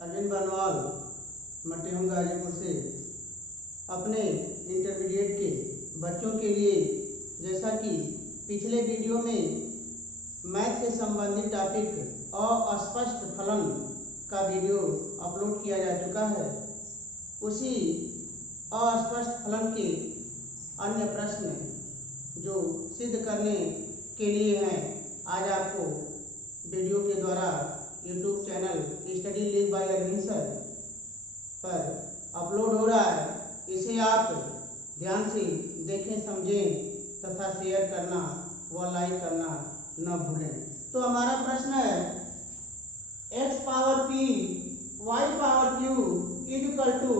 अरविंद बनवाल मटेहम गाजीपुर से अपने इंटरमीडिएट के बच्चों के लिए, जैसा कि पिछले वीडियो में मैथ से संबंधित टॉपिक अस्पष्ट फलन का वीडियो अपलोड किया जा चुका है, उसी अस्पष्ट फलन के अन्य प्रश्न जो सिद्ध करने के लिए हैं, आज आपको वीडियो के द्वारा YouTube channel study league by Arvind sir पर अपलोड हो रहा है। इसे आप ध्यान से देखें, समझें तथा शेयर करना व लाइक करना न भूलें। तो हमारा प्रश्न है x power p y power q is equal to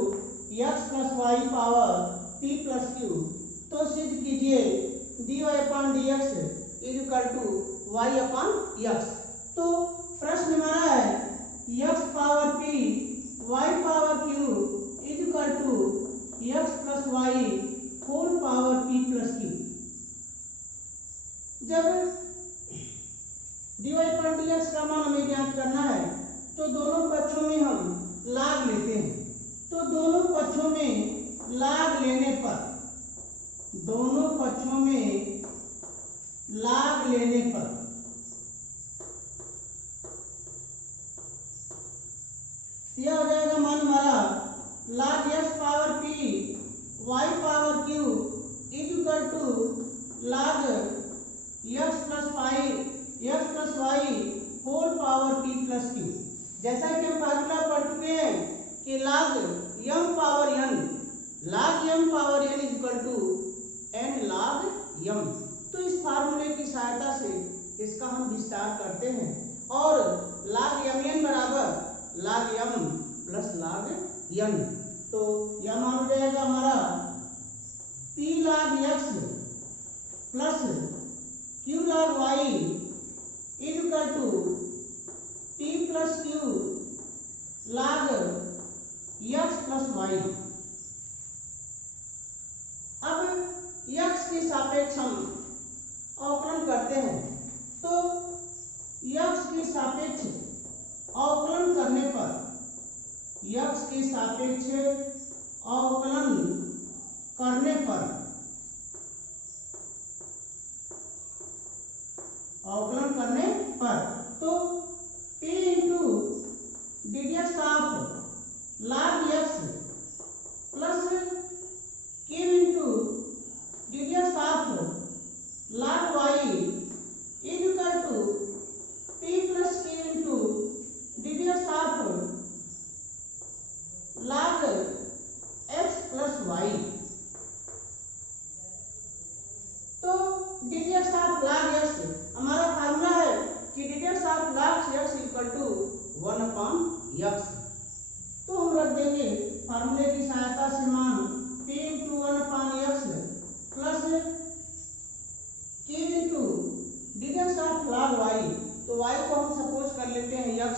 x plus y power p plus q। तो सिद्ध कीजिए dy upon dx is equal to y upon x। तो प्रश्न हमारा है x power p y power q is equal to x plus y whole power p plus q। जब dy upon dx का मान हमें ज्ञात करना है तो दोनों पक्षों में हम लाग लेते हैं। तो दोनों पक्षों में लाग लेने पर यह हो जाएगा मान हमारा log x power p y power q is equal to log x plus y whole power p plus q। जैसा कि हम फार्मूला पढ़ चुके हैं कि log m power n is equal to n log m। तो इस फार्मूले की सहायता से इसका हम विस्तार करते हैं और log mn बराबर log m plus log n। तो यह मान हो जाएगा हमारा p log x plus q log y is equal to p plus q log x plus y। अब x के सापेक्ष हम अवकलन करते हैं। तो x के सापेक्ष अवकलन करने पर तो p into ddx of log x plus q into ddx of log y is equal to p plus q into ddx of log x plus y। तो ddx ऑफ log x हमारा formula है कि ddx of log x equal to 1 upon x। तो हम रख देंगे फार्मूले की सहायता से मान p into 1 upon x plus q into ddx of log y। तो y को हम सपोज कर लेते हैं x,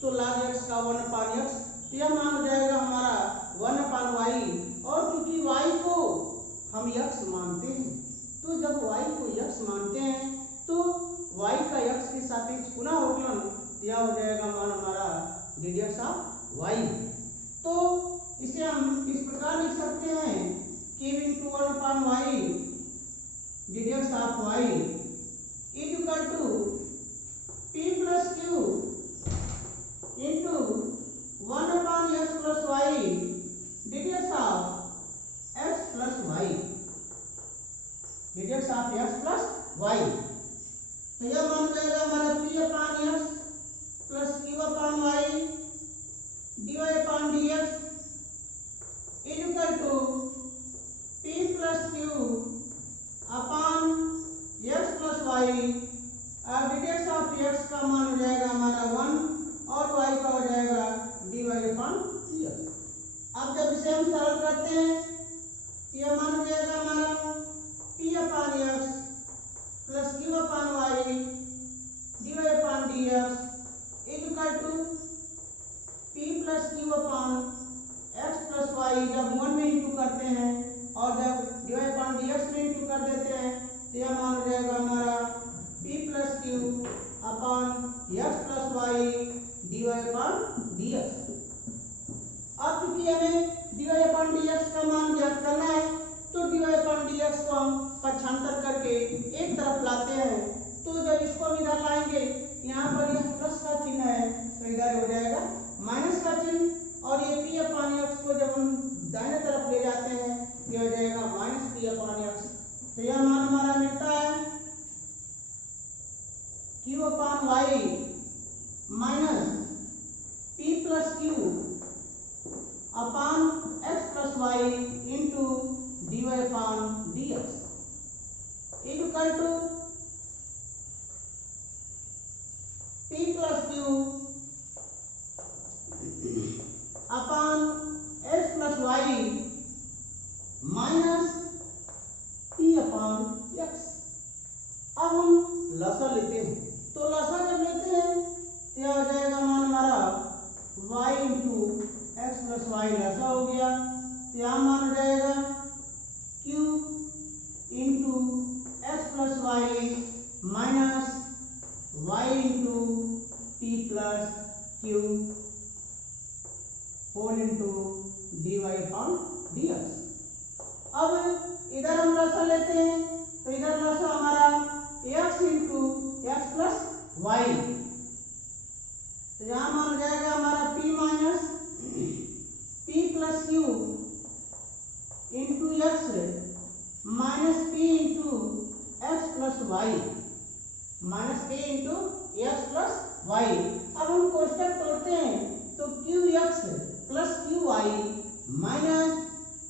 तो log x का 1 अपॉन x, तो यह मान हो जाएगा हमारा 1 अपॉन y। और क्योंकि y को हम x मानते हैं, तो जब y को x मानते हैं तो y का x के सापेक्ष पुनः अवकलन, यह हो जाएगा मान हमारा ddx ऑफ y। तो इसे हम इस प्रकार लिख सकते हैं q into 1 upon y ddx of y is equal to p plus q into 1 upon x plus y ddx of x plus y, ddx of x plus y। तो यह मान जाएगा हमारा p upon x plus q upon y dy upon dx is equal to p plus q upon x plus y। अब ddx of x का मान हो जाएगा हमारा 1 और y का हो जाएगा dy अपॉन dx। अब जब इसे हम सरल करते हैं तो यह मान हो जाएगा हमारा p upon x plus q upon y dy upon dx is equal to p plus q upon x plus y। जब 1 में इंटू करते हैं और जब dy अपॉन dx में इंटू कर देते हैं तो यह मान हो जाएगा हमारा p plus q upon x plus y dy upon dx। अब चूंकि हमें dy अपॉन dx का मान ज्ञात करना है तो dy अपॉन dx को हम पक्षांतर करके एक तरफ लाते हैं। तो जब इसको हम इधर लाएंगे यहाँ पर यह प्लस का चिन्ह है तो इधर हो जाएगा माइनस का चिन्ह और ये p अपॉन x को जब हम दाहिने तरफ ले जाते हैं ये हो जाएगा माइनस p अपॉन x। तो यह मान हमारा मिलता है q upon y minus p plus q upon x plus y into dy upon dx equal to p plus q upon x plus y minus p upon x। अब हम लसा लेते हैं तो लसा जब लेते हैं तो यह हो जाएगा मान हमारा y into x plus Y लसा हो गया तो यहाँ मान हो जाएगा q into x plus Y minus Y into T plus Q whole into D Y upon D x. अब इधर हम लसा लेते हैं तो इधर लसा हमारा x into x plus Y तो यहाँ मान हो जाएगा हमारा p minus p plus q into x minus p into x plus Y minus p into x plus Y. अब हम कोष्टक तोड़ते हैं तो Q x plus q y minus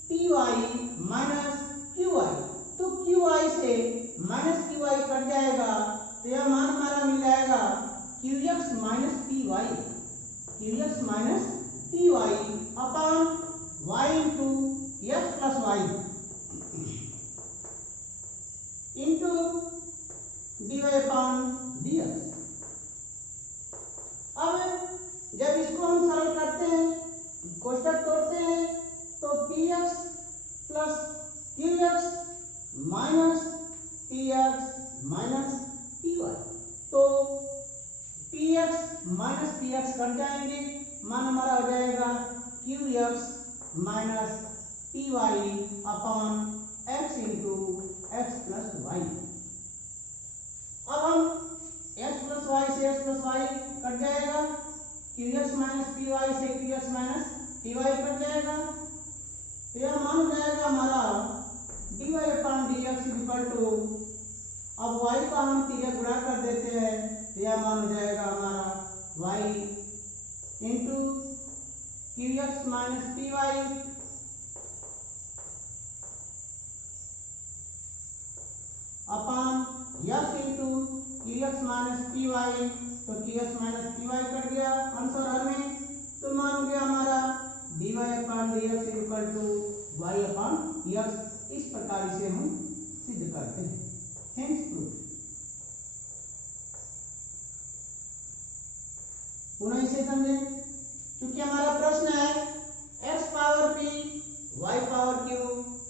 P y minus q y तो क्यू वाई से minus q y cut जाएगा तो यह मान हमारा मिल जाएगा Q x minus P Y Q x minus P Y upon y into x plus y into D Y upon D x. अब जब इसको हम सरल करते हैं कोष्टक तोड़ते हैं तो P X plus Q x minus P X minus P Y तो P X minus P X cut जाएंगे मान हमारा हो जाएगा Q x minus P Y upon X into x plus Y. अब हम एक्स प्लस वाई से X plus Y cut जाएगा Q x minus P Y से Q x minus P Y cut जाएगा तो यह मान हो जाएगा हमारा D Y upon D x equal to अब y का हम तीरे गुणा कर देते हैं तो यह मान हो जाएगा हमारा y into Q x minus P Y upon yes into Q x minus P Y तो Q x minus P Y cut गया आंसर हर में तो मान हो गया हमारा D Y upon D x equal to Y upon X. इस प्रकार इसे हम सिद्ध करते हैं। Hence proof। पुनः इसे समझें क्योंकि हमारा प्रश्न है x power p y power q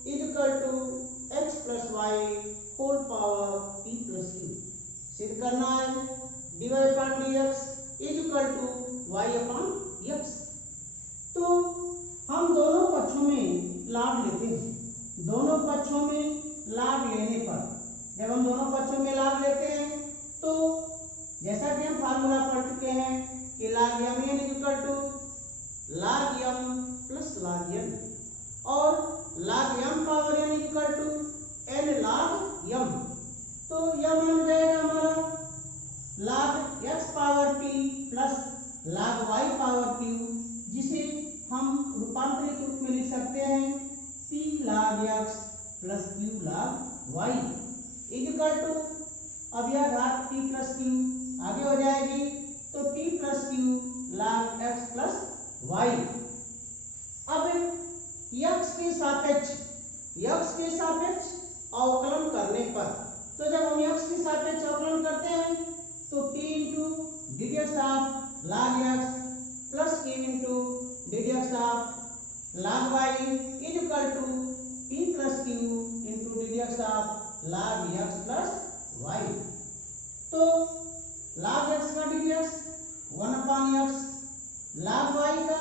is equal to x plus y whole power p plus q। सिद्ध करना है dy upon dx is equal to y upon x। तो हम दोनों पक्षों में लाभ लेते हैं। दोनों पक्षों में लाभ लेने पर जब हम दोनों पक्षों में लाभ लेते हैं तो जैसा कि हम फार्मूला पढ़ चुके हैं कि log m n equal to log m plus log n और log m power n equal to n log m तो यह मान हो जाएगा हमारा log x power p plus log y power q जिसे हम रूपांतरित रूप में लिख सकते हैं p log x plus q log y equal to अब यह घात p प्लस q आगे हो जाएगी तो p plus q log x plus y। अब x के सापेक्ष अवकलन करने पर तो जब हम x के सापेक्ष अवकलन करते हैं तो p into d d x of log x plus q into d d x of log y is equal to p plus q into d d x of log x plus y। तो log x का d d x 1 upon x log y का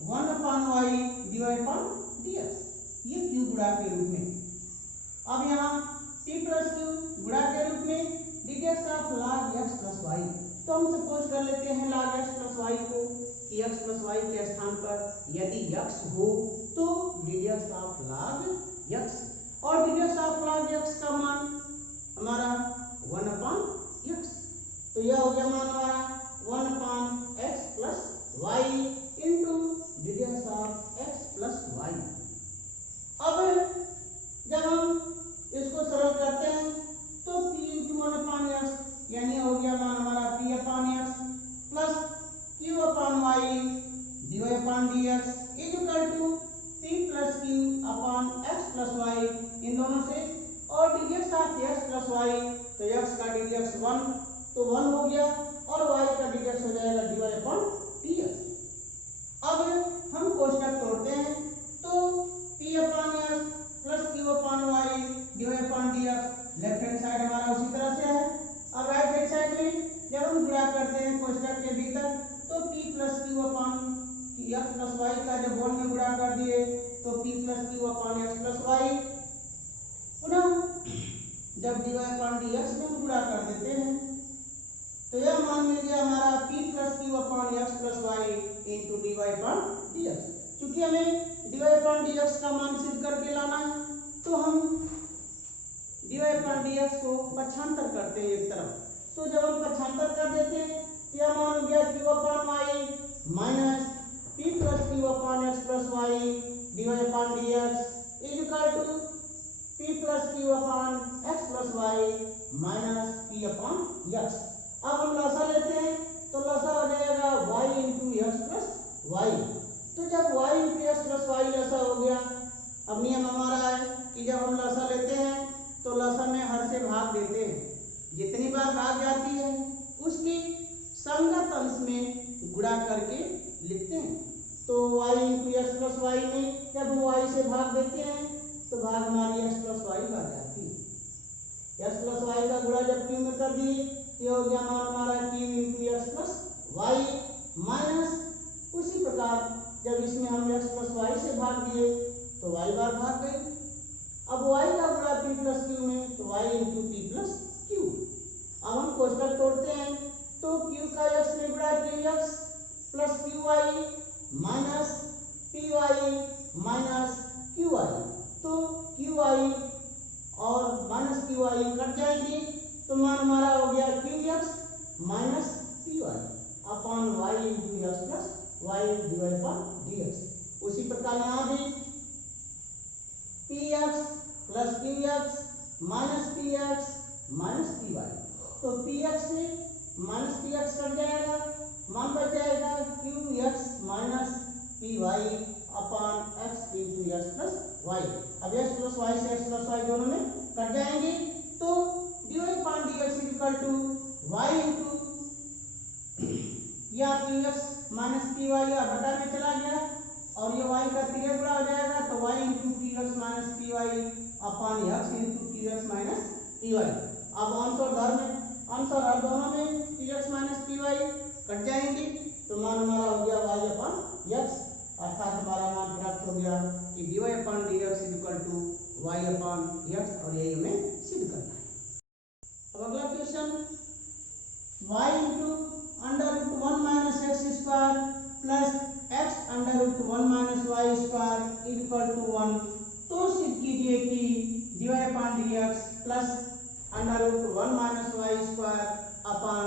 1/y dy/dx, ये q गुणा के रूप में। अब यहाँ p प्लस q गुणा के रूप में ddx of log x plus y। तो हम सपोज कर लेते हैं log x प्लस y को कि x प्लस y के स्थान पर यदि x हो तो ddx ऑफ log x, और ddx ऑफ log x का मान हमारा 1/x, तो यह हो गया मान हमारा 1/x plus y into ddx of x plus y। अब जब हम इसको सरल करते हैं तो p इंटू 1/x यानी हो गया मान हमारा p/x plus q/y dy/dx is equal to p plus q upon x plus y, इन दोनों से, और ddx of x plus y, तो x का ddx 1 तो 1 हो गया और y का ddx हो जाएगा dy/dx। अब हम कोष्टक तोड़ते हैं तो p/x plus q/y dy/dx left hand side हमारा उसी तरह से है। अब राइट हैंड साइड में जब हम गुणा करते हैं कोष्टक के भीतर तो p plus q/x plus y का जब होल में गुणा कर दिए तो p plus q/x plus y, पुनः जब dy/dx में गुणा कर देते हैं तो यह मान मिल गया हमारा p plus q/x plus y into dy/dx। चूंकि हमें dy/dx का मान सिद्ध करके लाना है तो हम dy/dx को पक्षांतर करते हैं एक तरफ। तो जब हम पक्षांतर कर देते हैं तो यह मान हो गया q/y minus p plus q/x plus y dy/dx is equal to p plus q/x plus y minus p/x। अब हम लसा लेते हैं तो लसा हो जाएगा y into x plus y। तो जब y into x plus y लसा हो गया, अब नियम हमारा है कि जब हम लसा लेते हैं तो लसा में हर से भाग देते हैं, जितनी बार भाग जाती है उसकी संगत अंश में गुणा करके लिखते हैं। तो y into x plus y में जब हम y से भाग देते हैं तो भाग हमारी x प्लस y बन जाती है। x प्लस y का गुणा जब q में कर दिए तो हो गया मान हमारा q into x plus y minus, उसी प्रकार जब इसमें हम x प्लस y से भाग दिए तो y बार भाग गई। अब y का गुणा p प्लस q में तो y into p plus q। अब हम कोष्टक तोड़ते हैं तो q का x में गुणा qx plus qy minus py minus qy, तो qy और माइनस qy कट जाएंगे तो मान हमारा हो गया qx minus py upon y into x plus y dy/dx। उसी प्रकार यहाँ भी px plus qx minus px minus py, तो px से माइनस px कट जाएगा, मान बच जाएगा qx minus py upon x into x plus y। अब x प्लस y से x प्लस y दोनों में कट जाएंगे तो dy/dx equal to y into या qx माइनस py या बटा में चला गया और ये y का तिर्यक गुणा हो जाएगा तो y into qx minus py upon x into qx minus py। अब अंश और हर दोनों में qx माइनस py कट जाएंगे तो मान हमारा हो गया y अपॉन x, अर्थात हमारा मान प्राप्त हो गया कि dy/dx equal to y upon x, और यही हमें सिद्ध करना है। अब अगला question, y into under root 1 minus x square plus x under root 1 minus Y square equal to 1। तो सिद्ध कीजिए कि dy/dx plus under root 1 minus Y square upon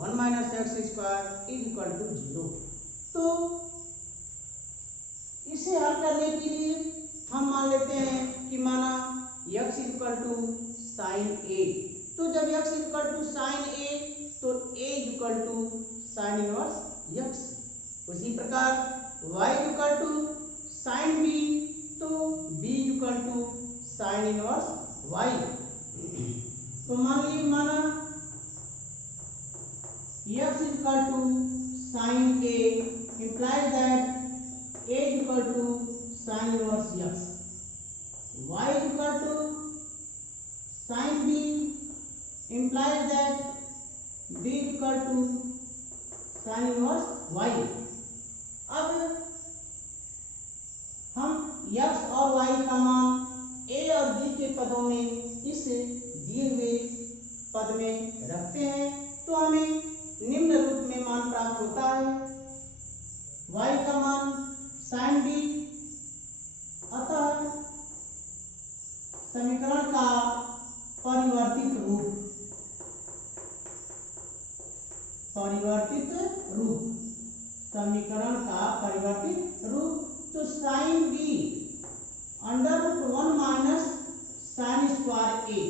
1 minus x square equal to 0। तो इसे हल करने के लिए हम मान लेते हैं कि माना x equal to sine a, तो जब x equal to sine a तो a equal to sine inverse x। उसी प्रकार y equal to sine b तो b equal to sine inverse y। तो माना x equal to sine a implies that a equal to sine inverse x, y equal to sine b implies that b equal to sine inverse y। अब और y का मान a और b के पदों में इस दिए हुए पद में रखते हैं तो हमें निम्न रूप में मान प्राप्त होता है। y का मान sin b, अतः समीकरण का परिवर्तित रूप समीकरण का परिवर्तित रूप, तो sin b under root 1 minus sine square a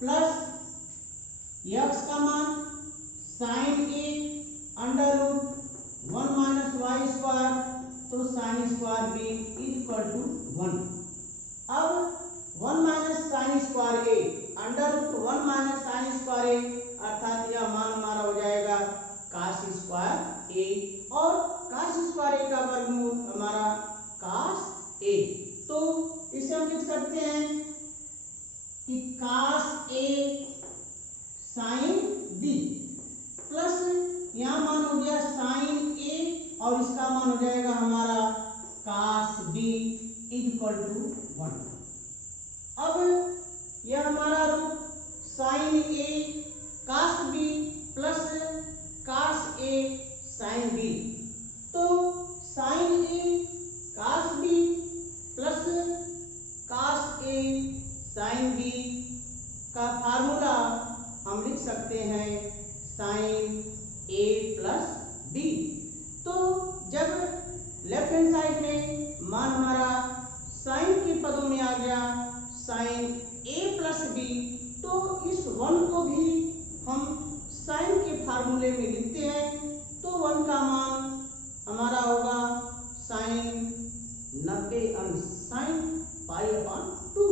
plus x का मान sin a under root 1 minus Y square, तो sine square b equal to 1। अब 1 minus sine square a under root 1 minus sine square a, अर्थात यह मान हमारा हो जाएगा cos स्क्वायर a, और cos स्क्वायर a का वर्गमूल हमारा cos a। तो इसे हम लिख सकते हैं कि cos a sin b plus यहाँ मान हो गया sin a और इसका मान हो जाएगा हमारा cos b इक्वल टू 1। अब यह हमारा रूप sin a cos b plus cos a sin b, तो sin a cos b plus cos a sin b का फार्मूला हम लिख सकते हैं sin a प्लस b। तो जब लेफ्ट हैंड साइड में मान हमारा साइन के पदों में आ गया sin a प्लस b, तो इस 1 को भी हम साइन के फार्मूले में लिखते हैं, तो 1 का मान हमारा होगा साइन 90 अंश साइन पाई अपॉन 2,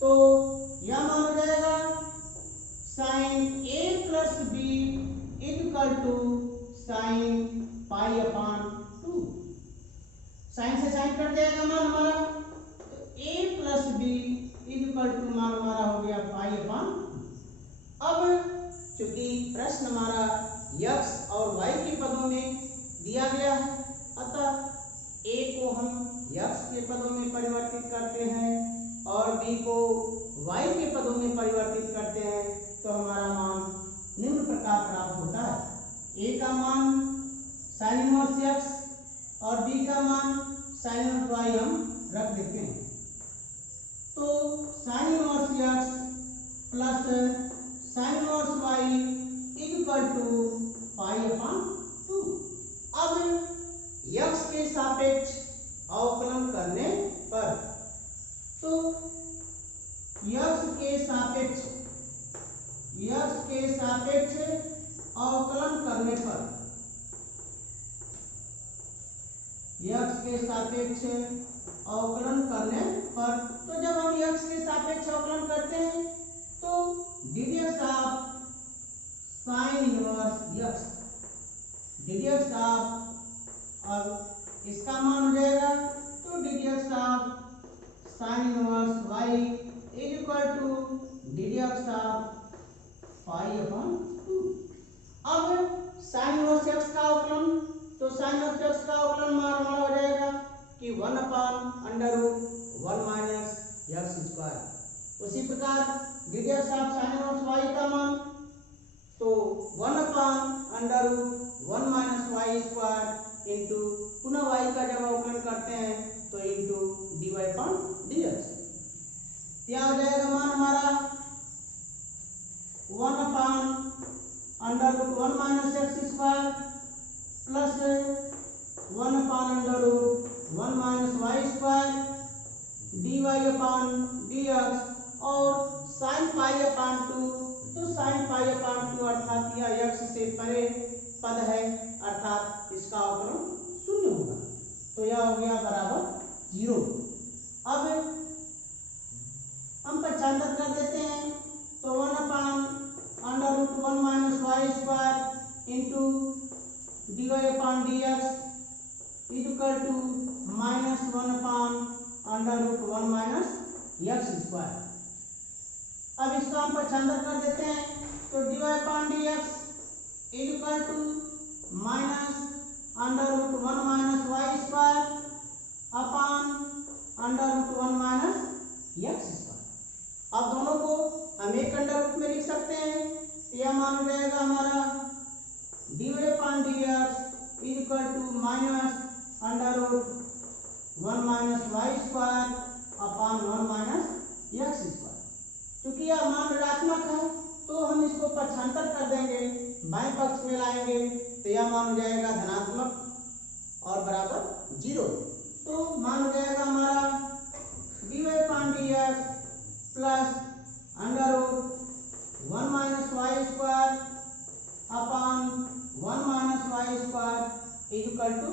तो यह मान हो जाएगा sine a plus b equal to sine pi upon 2। Sine से साइन कट जाएगा मान हमारा, तो a plus b equal to मान हमारा हो गया पाई अपॉन। अब चूंकि प्रश्न हमारा x और y के पदों में दिया गया है, अतः a को हम x के पदों में परिवर्तित करते हैं और b को y के पदों में परिवर्तित करते हैं, तो हमारा मान निम्न प्रकार प्राप्त होता है। a का मान sin इनवर्स x और b का मान sin इनवर्स y हम रख देते हैं, तो sin inverse x plus sin inverse y equal to pi upon 2। अब x के सापेक्ष अवकलन करने पर, तो x के सापेक्ष अवकलन करने पर, x के सापेक्ष अवकलन करने पर, तो जब हम x के सापेक्ष अवकलन करते हैं तो ddx of sine inverse x, ddx of, अब इसका मान हो जाएगा तो ddx of sine inverse y equal to ddx of pi upon 2। अब साइन इनवर्स x का अवकलन, तो साइन इनवर्स x का अवकलन मान हमारा हो जाएगा कि 1 upon under root 1 minus x square. उसी प्रकार ddx of sine inverse y का मान, तो 1 upon under root 1 minus Y square into पुनः y का जब अवकलन करते हैं तो इंटू dy अपॉन dx। क्या हो जाएगा मान हमारा 1 upon under root 1 minus x square plus 1 upon under root 1 minus Y square dy upon dx, और साइन पाई अपॉन 2, तो साइन पाई अपॉन 2 अर्थात यह x से परे पद है, अर्थात इसका अवकलन 0 होगा, तो यह हो गया बराबर 0। अब हम पक्षांतर कर देते हैं, तो 1 upon under root 1 minus Y square into dy upon dx equal to minus 1 upon under root 1 minus x square. अब इसका हम पक्षांतर कर देते हैं, तो dy upon dx equal to minus under root 1 minus Y square upon under root 1 minus x square. अब दोनों को हम एक अंडर रूट में लिख सकते हैं, तो यह मान हो जाएगा हमारा dy upon dx is equal to minus under root 1 minus Y square upon 1 minus x square. क्योंकि यह मान ऋणात्मक है तो हम इसको पक्षांतर कर देंगे, बाएं पक्ष में लाएंगे, तो यह मान हो जाएगा धनात्मक और बराबर 0। तो मान हो जाएगा हमारा dy upon dx plus under root 1 minus Y square upon 1 minus Y square is equal to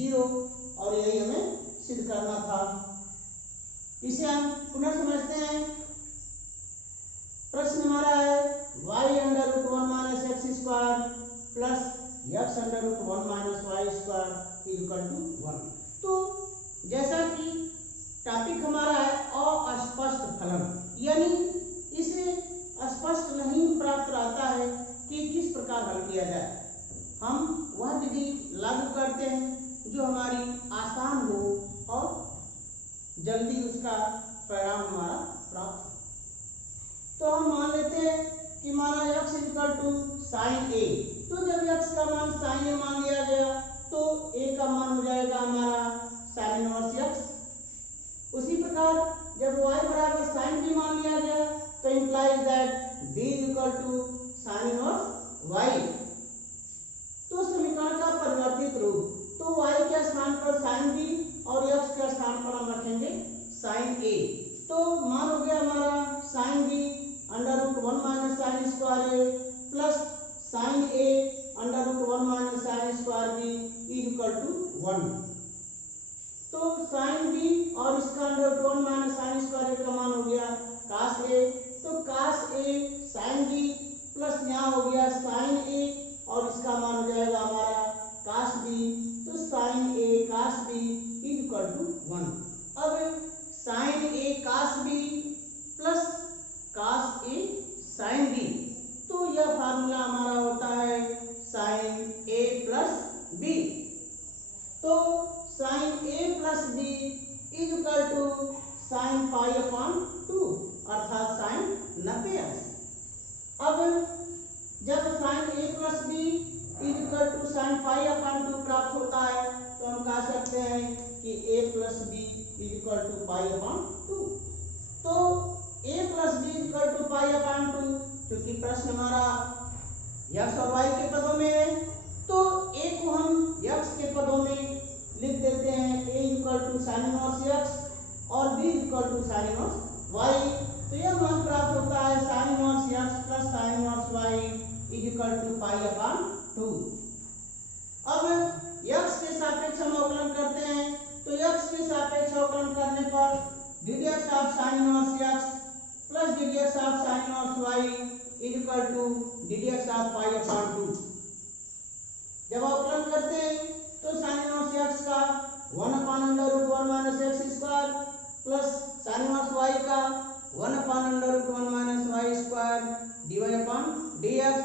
0, और यही हमें सिद्ध करना था। इसे हम पुनः समझते हैं। प्रश्न हमारा है y under root 1 minus x square plus x under root 1 minus Y square is equal to 1। तो जैसा कि टॉपिक हमारा है अस्पष्ट फलन, यानी इसे स्पष्ट नहीं प्राप्त रहता है कि किस प्रकार हल किया जाए। हम वह विधि लागू करते हैं जो हमारी आसान हो और जल्दी उसका परिणाम हमारा प्राप्त हो। तो हम मान लेते हैं कि माना x इक्वल टू साइन ए, तो जब x का मान साइन ए मान लिया गया तो a का मान हो जाएगा हमारा साइन इनवर्स x। उसी प्रकार जब y बराबर साइन b मान लिया गया तो implies that b equal to sine inverse y। तो समीकरण का परिवर्तित रूप, तो y के स्थान पर साइन b और x के स्थान पर हम रखेंगे साइन a। तो मान हो गया हमारा sine b under root 1 minus sine square A plus sine A under root 1 minus sine square B is equal to 1। तो साइन बी और इसका under root 1 minus sine square A का मान हो गया कास ए, तो कास ए sine B plus यहाँ हो गया साइन ए और इसका मान हो जाएगा हमारा कास बी, तो sine a cos b is equal to 1। अब sine a cos b plus cos A sine b, तो यह फार्मूला हमारा होता है साइन ए प्लस बी। तो sine a plus b is equal to sine pi upon 2 अर्थात sine 90 अंश। अब जब sine a plus b is equal to sine pi upon 2 प्राप्त होता है तो हम कह सकते हैं कि a plus b is equal to pi upon 2। तो a plus b is equal to pi upon 2, क्योंकि प्रश्न हमारा x और y के पदों में है, तो a को हम x के पदों में लिख देते हैं a equal to sine inverse x और b equal to sine inverse y। तो यह मान प्राप्त होता है sine inverse x plus sine inverse y is equal to pi upon 2। अब x के सापेक्ष हम अवकलन करते हैं, तो x के सापेक्ष अवकलन करने पर ddx of sine inverse x plus ddx of sine inverse y is equal to ddx of pi upon 2। जब अवकलन करते हैं तो साइन इनवर्स x का 1 upon under root 1 minus x square plus sine inverse y का 1 upon under root 1 minus Y square dy upon dx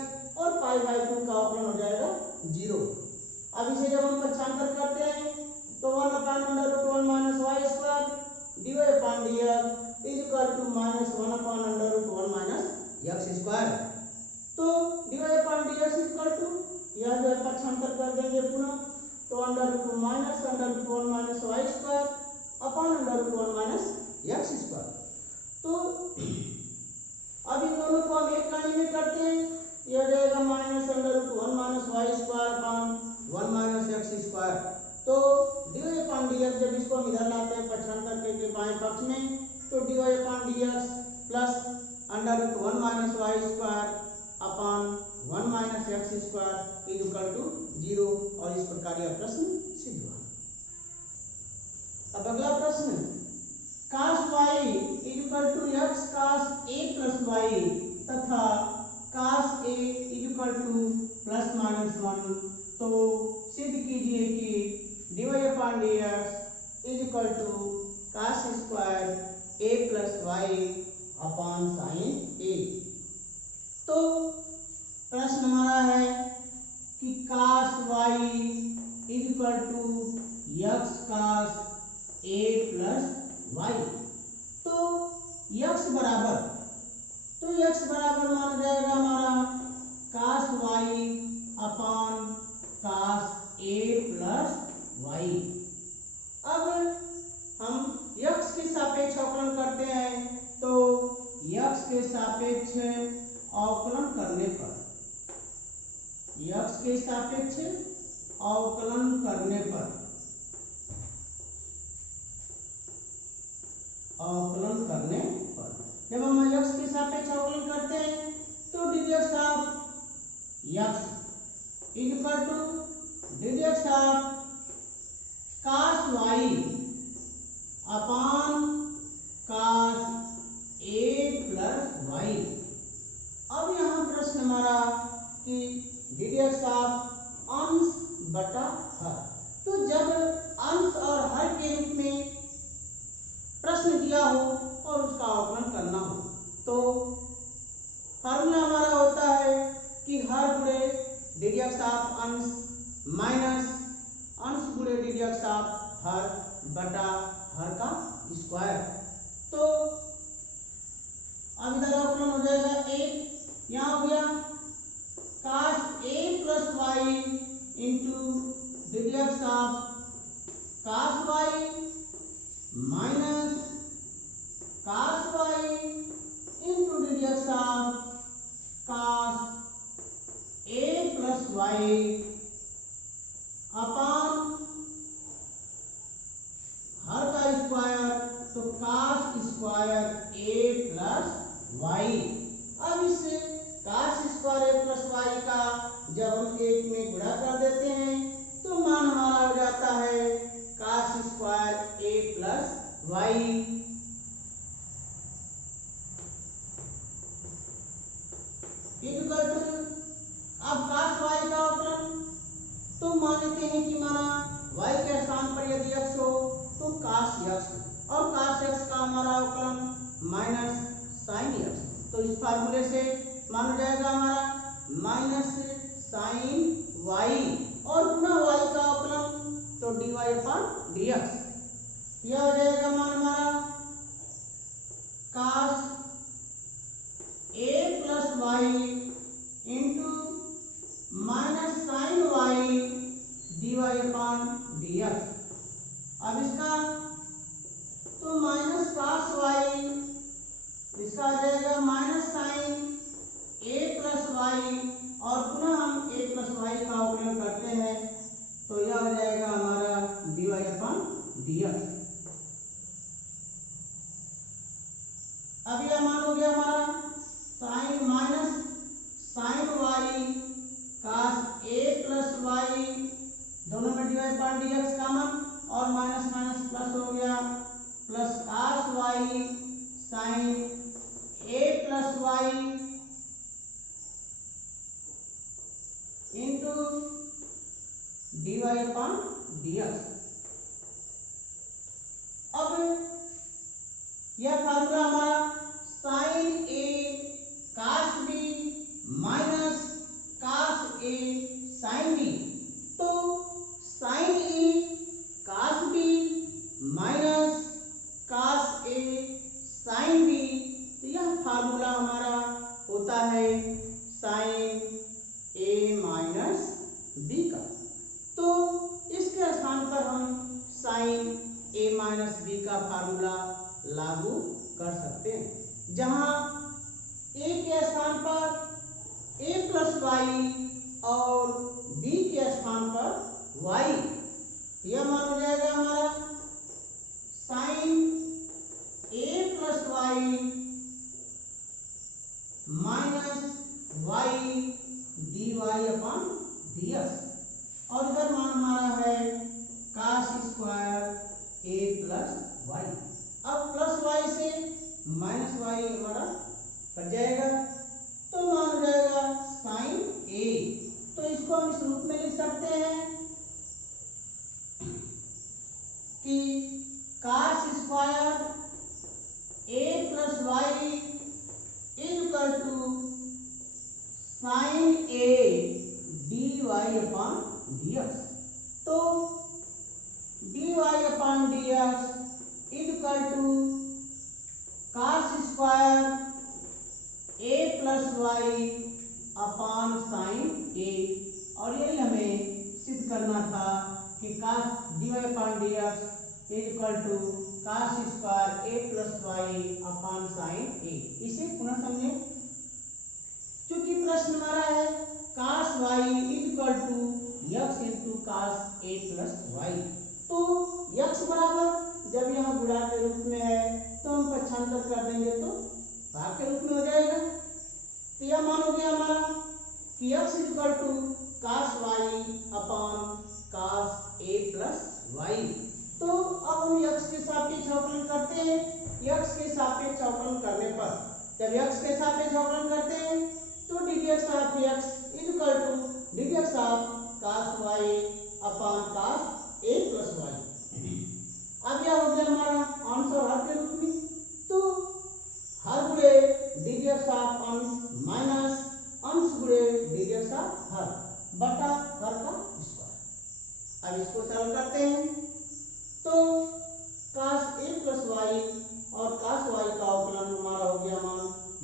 और pi by 2 का अवकलन हो जाएगा 0। अब इसे जब हम पक्षांतर करते हैं तो 1 upon under root 1 minus Y square dy upon dx is equal to minus 1 upon under root 1 minus x square. तो dy upon dx is equal to यह जो पक्षांतर कर देंगे पुनः, तो under root minus under root 1 minus Y square upon under root 1 minus x square. तो अब इन दोनों को हम एक कहानी में करते हैं, यह जाएगा minus under root 1 minus Y square upon 1 minus x square. तो dy अपॉन dx जब इसको हम इधर लाते हैं पक्षांतर करके बाएं पक्ष में, तो dy upon dx plus under root 1 minus Y square upon 1 minus x square is equal to 0, और इस प्रकार यह प्रश्न सिद्ध हुआ। अब अगला प्रश्न, cos y is equal to x cos a plus y तथा cos a is equal to plus minus 1। तो सिद्ध कीजिए कि dy upon dx is equal to cos square a plus y upon sine a। तो प्रश्न हमारा है कि cos y is equal to x cos a plus Y upon cos a plus Y. अब हम यक्स के सापेक्ष अवकलन करते हैं, तो यक्स के सापेक्ष अवकलन करने पर, यक्स के सापेक्ष अवकलन करने पर, अवकलन करने पर जब हम यक्स के सापेक्ष अवकलन करते हैं तो ddx of x equal to ddx of cos y upon cos a plus y। अब यहाँ प्रश्न हमारा कि ddx ऑफ अंश बटा हर, तो जब अंश और हर के रूप में प्रश्न दिया हो और उसका अवकलन करना हो, तो फार्मूला हमारा होता है कि हर गुणे ddx ऑफ अंश माइनस अंश गुणे ddx ऑफ हर बटा हर का स्क्वायर। तो अब इधर अवकलन हो जाएगा एक, यहाँ हो गया cos a plus y into ddx of cos y minus cos y into ddx of cos a plus Y upon हर का स्क्वायर, तो cos square a plus Y. अब इस cos square a plus y का जब हम एक में गुणा कर देते हैं तो मान हमारा हो जाता है cos square a plus Y. Equal to अब cos y का अवकलन, तो मान लेते हैं कि माना y के स्थान पर यदि x हो तो cos x, और cos x का हमारा अवकलन माइनस sin x, तो इस फार्मूले से मान हो जाएगा हमारा माइनस sin y और गुना y का अवकलन, तो dy अपॉन dx। यह हो जाएगा मान हमारा cos a plus y into minus sine y dy upon dx। अब इसका तो माइनस cos y, इसका आ जाएगा minus sine a plus y, और पुनः हम a प्लस वाई का अवकलन करते हैं तो यह हो जाएगा हमारा dy अपॉन dx। अब यह मान हो गया हमारा sine minus sine y cos a plus y, दोनों में dy अपॉन dx कॉमन, और माइनस माइनस प्लस हो गया plus cos y sine a plus y into dy upon dx। अब यह फार्मूला हमारा sine a cos b minus cos a sine b, तो sine a cos b minus cos a sine b, तो यह formula हमारा होता है sign a minus b का। तो इसके स्थान पर हम साइन a माइनस b का फार्मूला लागू कर सकते हैं, जहां a के स्थान पर a प्लस वाई और b के स्थान पर y। यह मान हो जाएगा हमारा sine a plus Y minus y dy upon dx, और इधर मान हमारा है cos square a plus Y. अब प्लस वाई से माइनस वाई हमारा कट जाएगा, तो मान हो जाएगा साइन a, तो इसको हम इस रूप में लिख सकते हैं कि cos square a plus Y equal to sine a dy upon dx। तो dy upon dx equal to cos square a plus Y upon sine A, और यही हमें सिद्ध करना था कि cos dy upon dx is equal to cos square a plus Y upon sine A. इसे पुनः समझे, क्योंकि प्रश्न हमारा है cos y is equal to x into cos a plus Y, तो x बराबर जब यहाँ गुणा के रूप में है तो हम पक्षांतर कर देंगे तो भाग के रूप में हो जाएगा। तो यह मान हो गया हमारा कि x is equal to cos y upon cos a plus Y. तो अब हम x के सापेक्ष अवकलन करते हैं। x के सापेक्ष अवकलन करने पर जब x के सापेक्ष अवकलन करते हैं तो ddx of x is equal to ddx of cos y upon cos a plus Y. अब यह हो गया हमारा अंश और हर के रूप में, तो हर गुणे ddx ऑफ अंश माइनस अंश गुणे ddx ऑफ हर बटा हर का स्क्वायर। अब इसको सरल करते हैं तो cos a प्लस वाई और cos y का अवकलन हमारा हो गया मान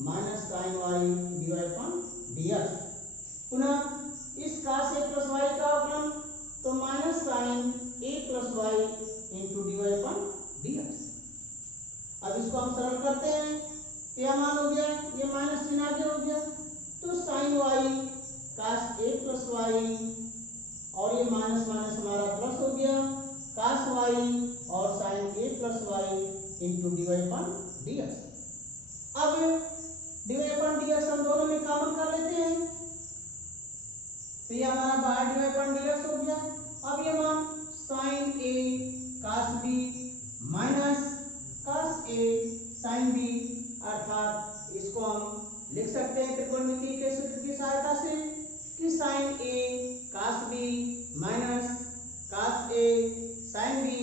minus sin y dy upon dx। पुनः इस cos a प्लस y का अवकलन तो minus sin a plus y into dy upon dx। अब इसको हम सरल करते हैं, यह मान हो गया, ये माइनस चिन्ह आगे हो गया, तो sin y cos a plus y और ये माइनस माइनस हमारा प्लस हो गया cos y और sin a plus y into dy upon dx। अब dy अपॉन dx हम दोनों में कॉमन कर लेते हैं, तो ये हमारा बाहर dy अपॉन dx हो गया। अब ये मान sin a cos b minus cos a sin b, अर्थात इसको हम लिख सकते हैं त्रिकोणमिति के सूत्र की सहायता से कि sin a cos b minus cos a sin b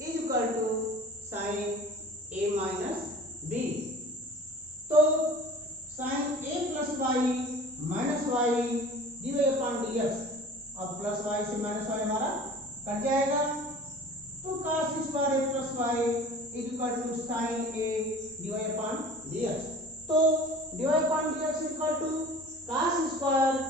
is equal to sin a minus b। तो sin a plus Y minus y dy upon dx, अब प्लस वाई से माइनस वाई हमारा कट जाएगा, तो cos square a plus y is equal to sin a dy upon dx। तो dy upon dx is equal to cos square